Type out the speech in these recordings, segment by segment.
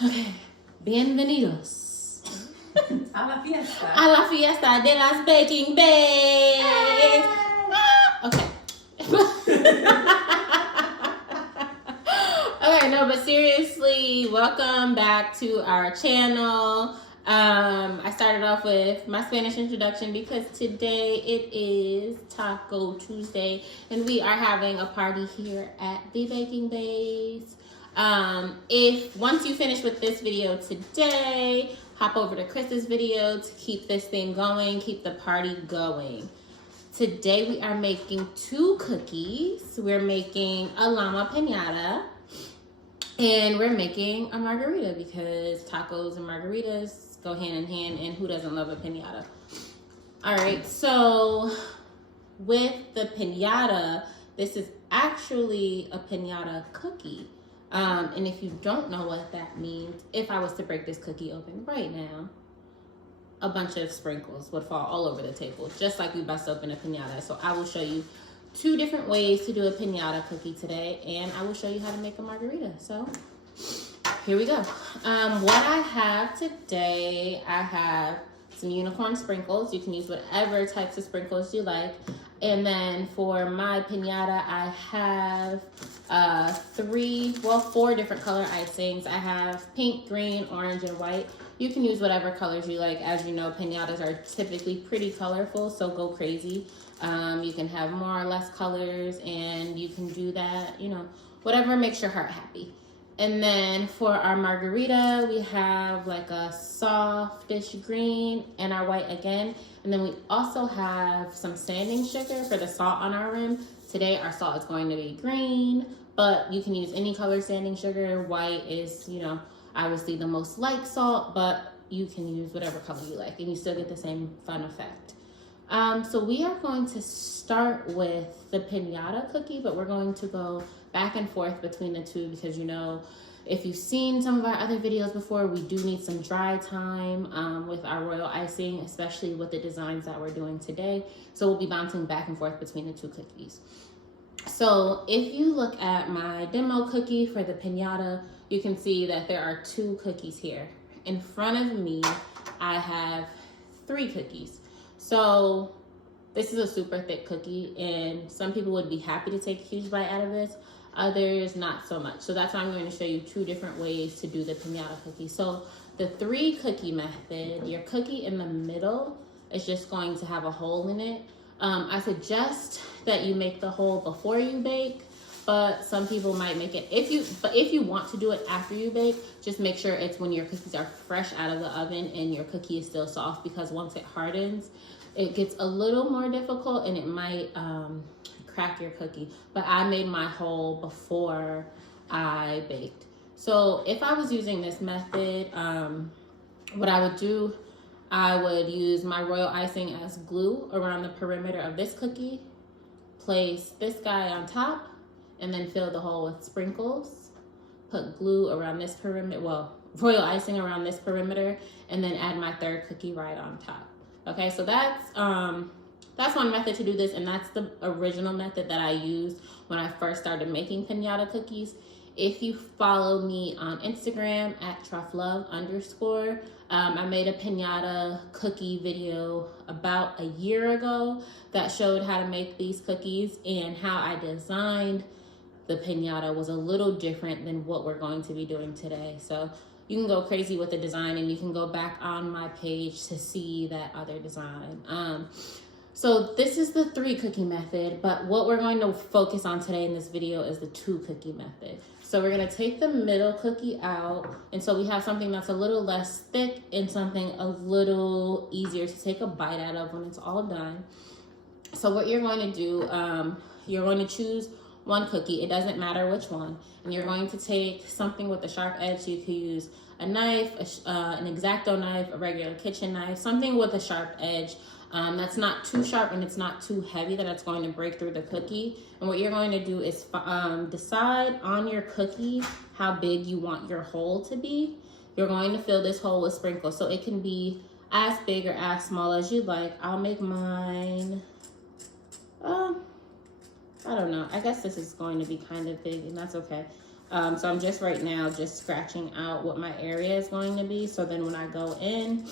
Okay. Bienvenidos. A la fiesta. A la fiesta de las baking baes. Okay. Okay, no, but seriously, welcome back to our channel. I started off with my Spanish introduction because today it is Taco Tuesday and we are having a party here at the Baking Baes. If once you finish with this video today, hop over to Chris's video to keep this thing going, keep the party going. Today we are making two cookies. We're making a llama piñata and we're making a margarita because tacos and margaritas go hand in hand, and who doesn't love a piñata? All right, so with the piñata, this is actually a piñata cookie. And if you don't know what that means, if I was to break this cookie open right now, a bunch of sprinkles would fall all over the table, just like we bust open a piñata. So I will show you two different ways to do a piñata cookie today, and I will show you how to make a margarita. So here we go. What I have today, I have some unicorn sprinkles. You can use whatever types of sprinkles you like. And then for my piñata, I have four different color icings. I have pink, green, orange, and white. You can use whatever colors you like. As you know, piñatas are typically pretty colorful, so go crazy. You can have more or less colors, and you can do that, you know, whatever makes your heart happy. And then for our margarita, we have like a softish green and our white again. And then we also have some sanding sugar for the salt on our rim. Today our salt is going to be green, but you can use any color sanding sugar. White is, you know, obviously the most like salt, but you can use whatever color you like and you still get the same fun effect. So we are going to start with the piñata cookie, but we're going to go back and forth between the two because, you know, if you've seen some of our other videos before, we do need some dry time with our royal icing, especially with the designs that we're doing today. So we'll be bouncing back and forth between the two cookies. So if you look at my demo cookie for the piñata, you can see that there are two cookies here. In front of me, I have three cookies. So this is a super thick cookie, and some people would be happy to take a huge bite out of this, others not so much. So that's why I'm going to show you two different ways to do the piñata cookie. So the three cookie method, your cookie in the middle is just going to have a hole in it. I suggest that you make the hole before you bake, but some people might make it if you want to do it after you bake. Just make sure it's when your cookies are fresh out of the oven and your cookie is still soft, because once it hardens, it gets a little more difficult and it might crack your cookie. But I made my hole before I baked. So if I was using this method, what I would do, I would use my royal icing as glue around the perimeter of this cookie, place this guy on top, and then fill the hole with sprinkles, put glue around this perimeter, well, royal icing around this perimeter, and then add my third cookie right on top. Okay, so that's one method to do this, and that's the original method that I used when I first started making piñata cookies. If you follow me on Instagram at trufflove_, I made a piñata cookie video about a year ago that showed how to make these cookies, and how I designed the piñata was a little different than what we're going to be doing today. So you can go crazy with the design, and you can go back on my page to see that other design. So this is the three cookie method, but what we're going to focus on today in this video is the two cookie method. So we're gonna take the middle cookie out, and so we have something that's a little less thick and something a little easier to take a bite out of when it's all done. So what you're going to do, you're going to choose one cookie, it doesn't matter which one, and you're going to take something with a sharp edge. You could use a knife, an X-Acto knife, a regular kitchen knife, something with a sharp edge that's not too sharp and it's not too heavy that it's going to break through the cookie. And what you're going to do is decide on your cookie how big you want your hole to be. You're going to fill this hole with sprinkles, so it can be as big or as small as you like. I'll make mine, I don't know, I guess this is going to be kind of big, and that's okay. So I'm just right now just scratching out what my area is going to be. So then when I go in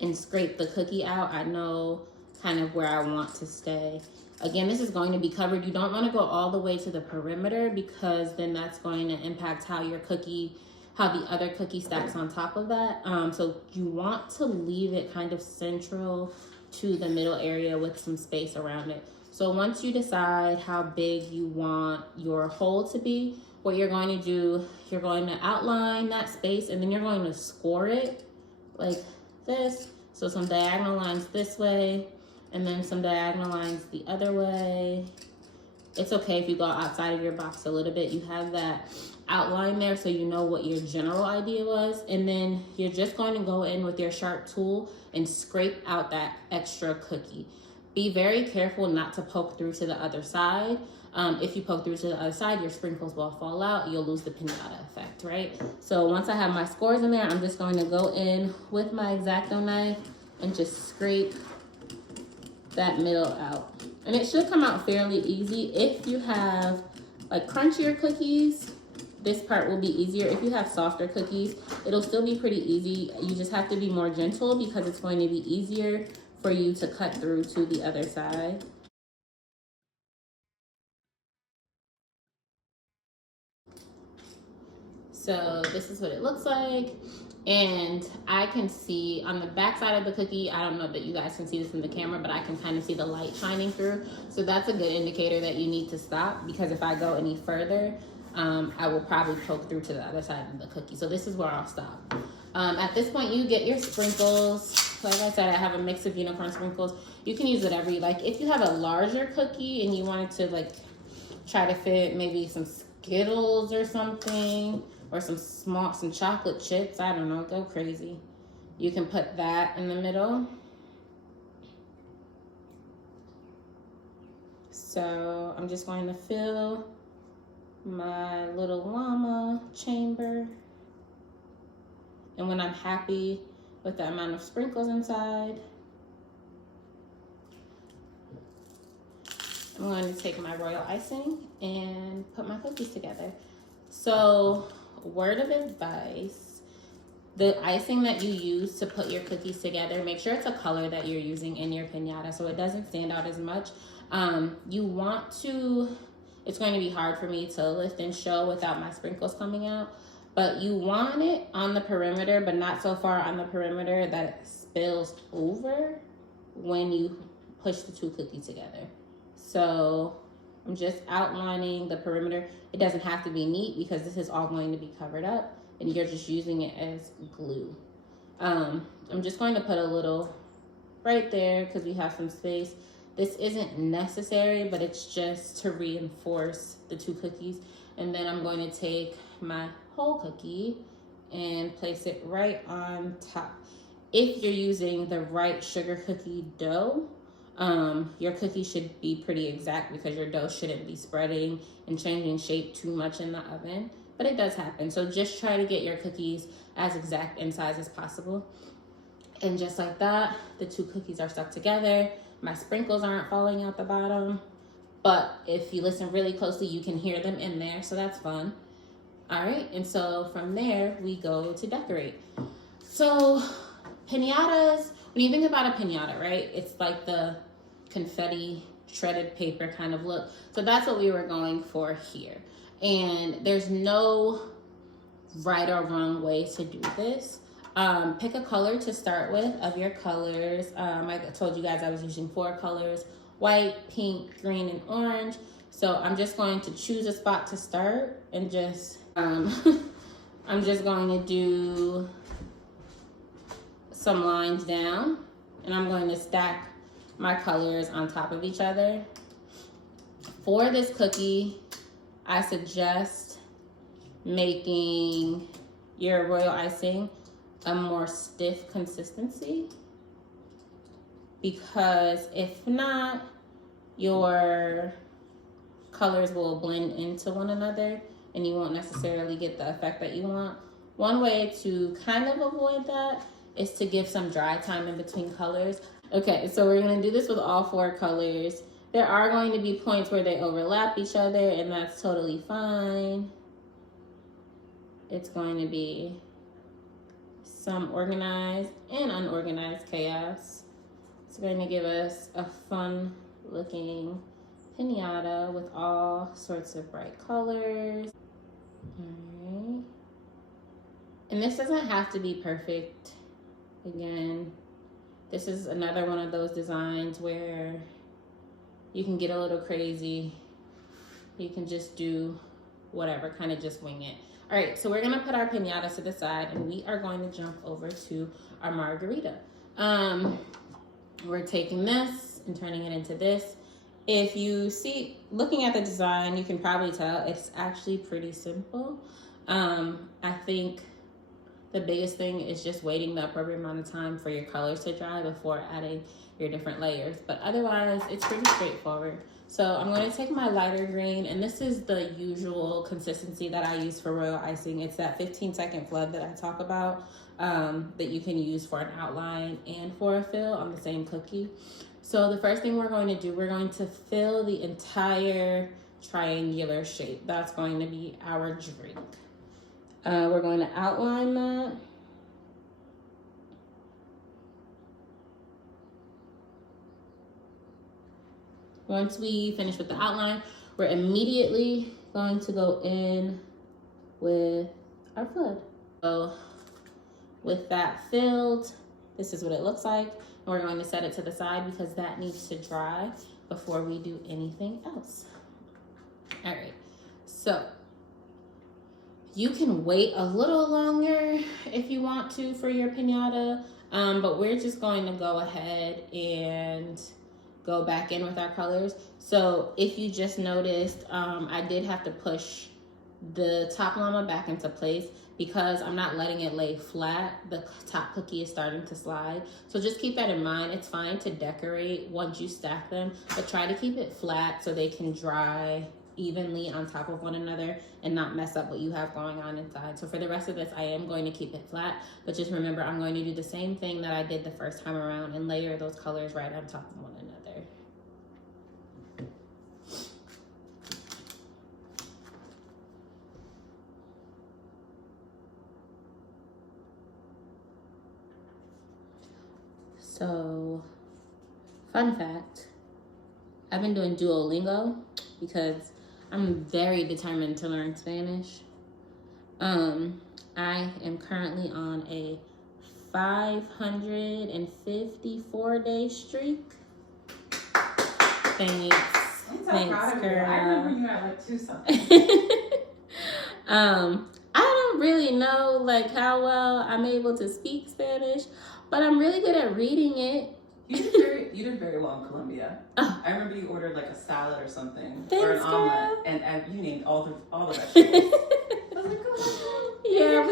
and scrape the cookie out, I know kind of where I want to stay. Again, this is going to be covered. You don't want to go all the way to the perimeter because then that's going to impact how your cookie, how the other cookie stacks on top of that. So you want to leave it kind of central to the middle area with some space around it. So once you decide how big you want your hole to be, what you're going to do, you're going to outline that space and then you're going to score it like this. So some diagonal lines this way and then some diagonal lines the other way. It's okay if you go outside of your box a little bit. You have that outline there so you know what your general idea was. And then you're just going to go in with your sharp tool and scrape out that extra cookie. Be very careful not to poke through to the other side. If you poke through to the other side, your sprinkles will fall out. You'll lose the piñata effect, right? So once I have my scores in there, I'm just going to go in with my X-Acto knife and just scrape that middle out. And it should come out fairly easy. If you have like crunchier cookies, this part will be easier. If you have softer cookies, it'll still be pretty easy. You just have to be more gentle because it's going to be easier for you to cut through to the other side. So this is what it looks like. And I can see on the back side of the cookie, I don't know that you guys can see this in the camera, but I can kind of see the light shining through. So that's a good indicator that you need to stop, because if I go any further, I will probably poke through to the other side of the cookie. So this is where I'll stop. At this point, you get your sprinkles. Like I said, I have a mix of unicorn sprinkles. You can use whatever you like. If you have a larger cookie and you wanted to like try to fit maybe some Skittles or something, or some chocolate chips, I don't know, go crazy. You can put that in the middle. So I'm just going to fill my little llama chamber. And when I'm happy with the amount of sprinkles inside, I'm going to take my Royal Icing and put my cookies together. So, word of advice, the icing that you use to put your cookies together, make sure it's a color that you're using in your piñata so it doesn't stand out as much. You want to, it's going to be hard for me to lift and show without my sprinkles coming out, but you want it on the perimeter, but not so far on the perimeter that it spills over when you push the two cookies together. So I'm just outlining the perimeter. It doesn't have to be neat because this is all going to be covered up and you're just using it as glue. I'm just going to put a little right there because we have some space. This isn't necessary, but it's just to reinforce the two cookies. And then I'm going to take my whole cookie and place it right on top. If you're using the right sugar cookie dough, your cookie should be pretty exact because your dough shouldn't be spreading and changing shape too much in the oven, but it does happen. So just try to get your cookies as exact in size as possible. And just like that, the two cookies are stuck together. My sprinkles aren't falling out the bottom, but if you listen really closely, you can hear them in there, so that's fun. All right, and so from there, we go to decorate. So piñatas, when you think about a piñata, right, it's like the confetti shredded paper kind of look. So that's what we were going for here. And there's no right or wrong way to do this. Pick a color to start with of your colors. I told you guys I was using 4 colors: white, pink, green, and orange. So I'm just going to choose a spot to start and just, I'm just going to do some lines down and I'm going to stack my colors on top of each other. For this cookie, I suggest making your royal icing a more stiff consistency, because if not, your colors will blend into one another and you won't necessarily get the effect that you want. One way to kind of avoid that is to give some dry time in between colors. Okay, so we're gonna do this with all 4 colors. There are going to be points where they overlap each other and that's totally fine. it's going to be some organized and unorganized chaos. It's going to give us a fun looking piñata with all sorts of bright colors. Alright. And this doesn't have to be perfect. Again, this is another one of those designs where you can get a little crazy. You can just do whatever, kind of just wing it. All right, so we're gonna put our piñata to the side and we are going to jump over to our margarita. We're taking this and turning it into this. If you see, looking at the design, you can probably tell it's actually pretty simple. I think the biggest thing is just waiting the appropriate amount of time for your colors to dry before adding your different layers. But otherwise, it's pretty straightforward. So I'm going to take my lighter green, and this is the usual consistency that I use for Royal Icing. It's that 15-second flood that I talk about that you can use for an outline and for a fill on the same cookie. So the first thing we're going to do, we're going to fill the entire triangular shape. That's going to be our drink. We're going to outline that. Once we finish with the outline, we're immediately going to go in with our flood. So with that filled, this is what it looks like. And we're going to set it to the side because that needs to dry before we do anything else. All right, so you can wait a little longer if you want to for your piñata, but we're just going to go ahead and go back in with our colors. So if you just noticed, I did have to push the top llama back into place because I'm not letting it lay flat. The top cookie is starting to slide. So just keep that in mind. It's fine to decorate once you stack them, but try to keep it flat so they can dry evenly on top of one another and not mess up what you have going on inside. So for the rest of this, I am going to keep it flat, but just remember I'm going to do the same thing that I did the first time around and layer those colors right on top of one another. So, fun fact, I've been doing Duolingo because I'm very determined to learn Spanish. I am currently on a 554-day streak. Thanks. I'm so Thanks, proud of you. girl. I remember you at like 2 something. I don't really know like how well I'm able to speak Spanish, but I'm really good at reading it. You did very well in Colombia. Oh. I remember you ordered like a salad or something, Thanks, or an girl. omelet, and you named all the vegetables. I was like, come on. Yeah,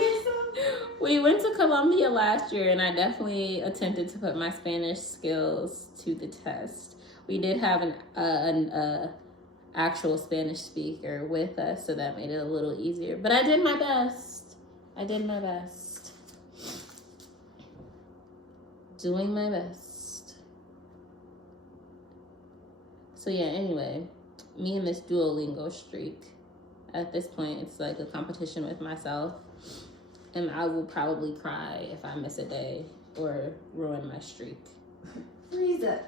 we went to Colombia last year, and I definitely attempted to put my Spanish skills to the test. We did have an actual Spanish speaker with us, so that made it a little easier. But I did my best. Doing my best. So yeah, anyway, me and this Duolingo streak. At this point, it's like a competition with myself. And I will probably cry if I miss a day or ruin my streak. Freeze it.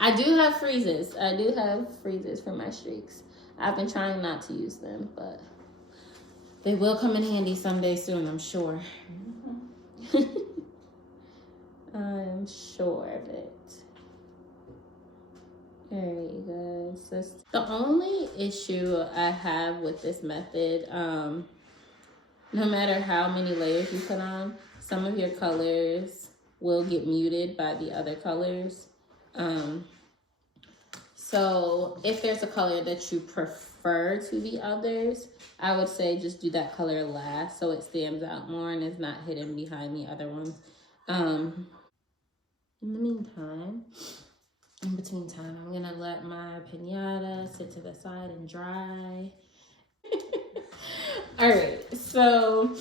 I do have freezes. For my streaks. I've been trying not to use them, but they will come in handy someday soon, I'm sure. Mm-hmm. I'm sure of it. All right, you guys. The only issue I have with this method, no matter how many layers you put on, some of your colors will get muted by the other colors. So if there's a color that you prefer to the others, I would say just do that color last so it stands out more and is not hidden behind the other ones. In the meantime, in between time, I'm gonna let my piñata sit to the side and dry. All right, so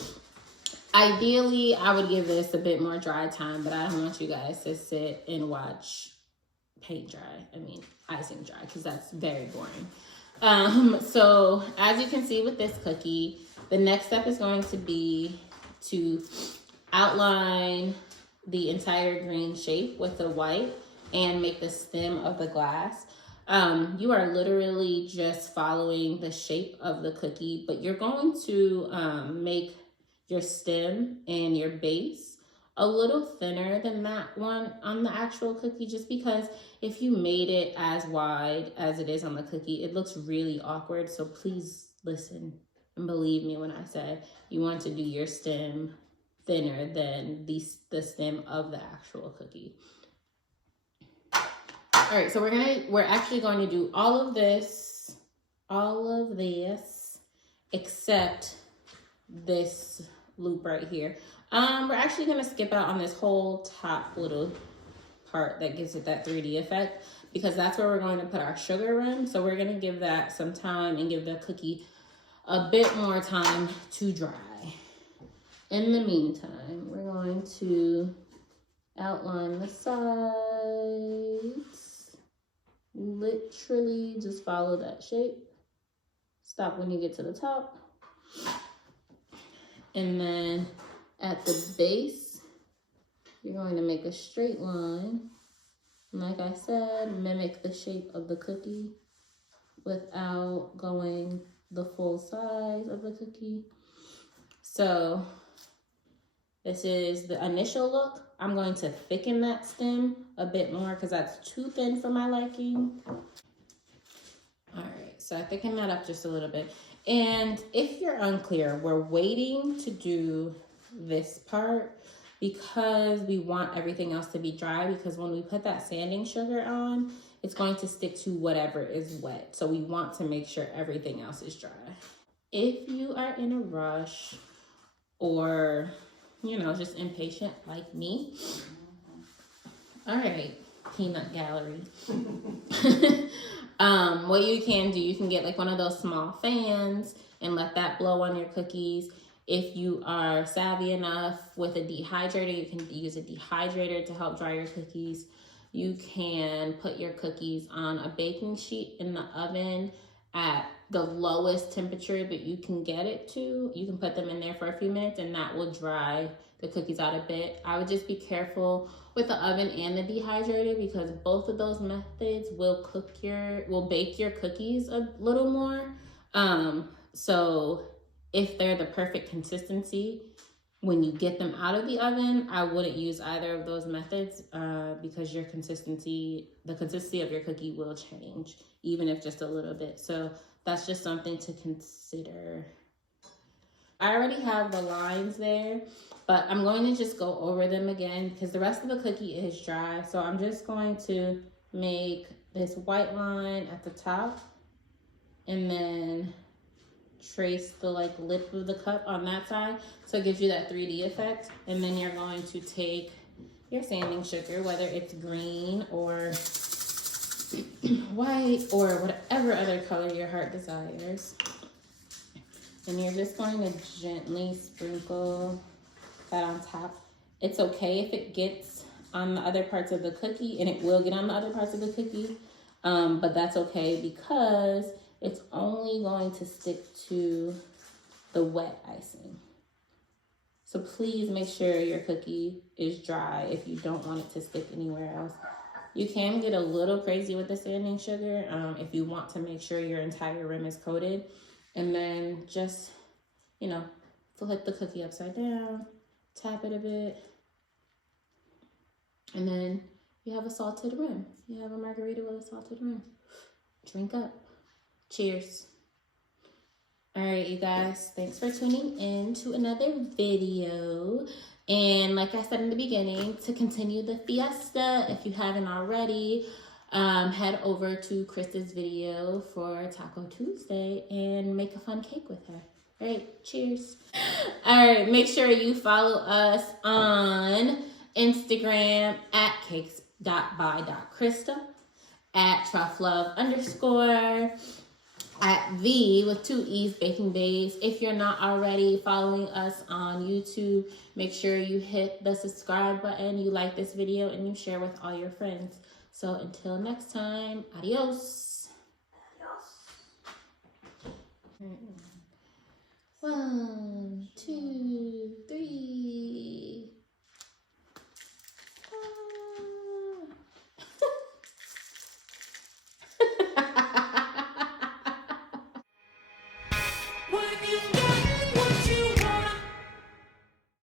ideally I would give this a bit more dry time, but I don't want you guys to sit and watch icing dry, because that's very boring. So as you can see with this cookie, The next step is going to be to outline the entire green shape with the white and make the stem of the glass. You are literally just following the shape of the cookie, but you're going to make your stem and your base a little thinner than that one on the actual cookie, just because if you made it as wide as it is on the cookie, it looks really awkward. So please listen and believe me when I say you want to do your stem thinner than the stem of the actual cookie. All right, so we're actually going to do all of this, except this loop right here. We're actually gonna skip out on this whole top little part that gives it that 3D effect, because that's where we're going to put our sugar rim. So we're gonna give that some time and give the cookie a bit more time to dry. In the meantime, we're going to outline the sides. Literally just follow that shape. Stop when you get to the top. And then at the base, you're going to make a straight line. And like I said, mimic the shape of the cookie without going the full size of the cookie. So this is the initial look. I'm going to thicken that stem a bit more because that's too thin for my liking. All right, so I thicken that up just a little bit. And if you're unclear, we're waiting to do this part because we want everything else to be dry, because when we put that sanding sugar on, it's going to stick to whatever is wet. So we want to make sure everything else is dry. If you are in a rush or, you know, just impatient like me, all right, peanut gallery. What you can do, you can get like one of those small fans and let that blow on your cookies. If you are savvy enough with a dehydrator, you can use a dehydrator to help dry your cookies. You can put your cookies on a baking sheet in the oven at the lowest temperature that you can get it to. You can put them in there for a few minutes and that will dry the cookies out a bit. I would just be careful with the oven and the dehydrator, because both of those methods will bake your cookies a little more. So if they're the perfect consistency when you get them out of the oven, I wouldn't use either of those methods because the consistency of your cookie will change, even if just a little bit. So that's just something to consider. I already have the lines there, but I'm going to just go over them again because the rest of the cookie is dry. So I'm just going to make this white line at the top and then trace the lip of the cup on that side. So it gives you that 3D effect. And then you're going to take your sanding sugar, whether it's green or white or whatever other color your heart desires. And you're just going to gently sprinkle that on top. It's okay if it gets on the other parts of the cookie, and it will get on the other parts of the cookie, but that's okay because it's only going to stick to the wet icing. So please make sure your cookie is dry if you don't want it to stick anywhere else. You can get a little crazy with the sanding sugar if you want to make sure your entire rim is coated. And then just, you know, flip the cookie upside down, tap it a bit, and then you have a salted rim. You have a margarita with a salted rim. Drink up. Cheers. All right, you guys, thanks for tuning in to another video. And like I said in the beginning, to continue the fiesta, if you haven't already, head over to Krista's video for Taco Tuesday and make a fun cake with her. All right, cheers. All right, make sure you follow us on Instagram at cakes.by.krista, at trufflove_, at with 2 E's Baking Baes. If you're not already following us on YouTube, make sure you hit the subscribe button, you like this video, and you share with all your friends. So until next time, adios.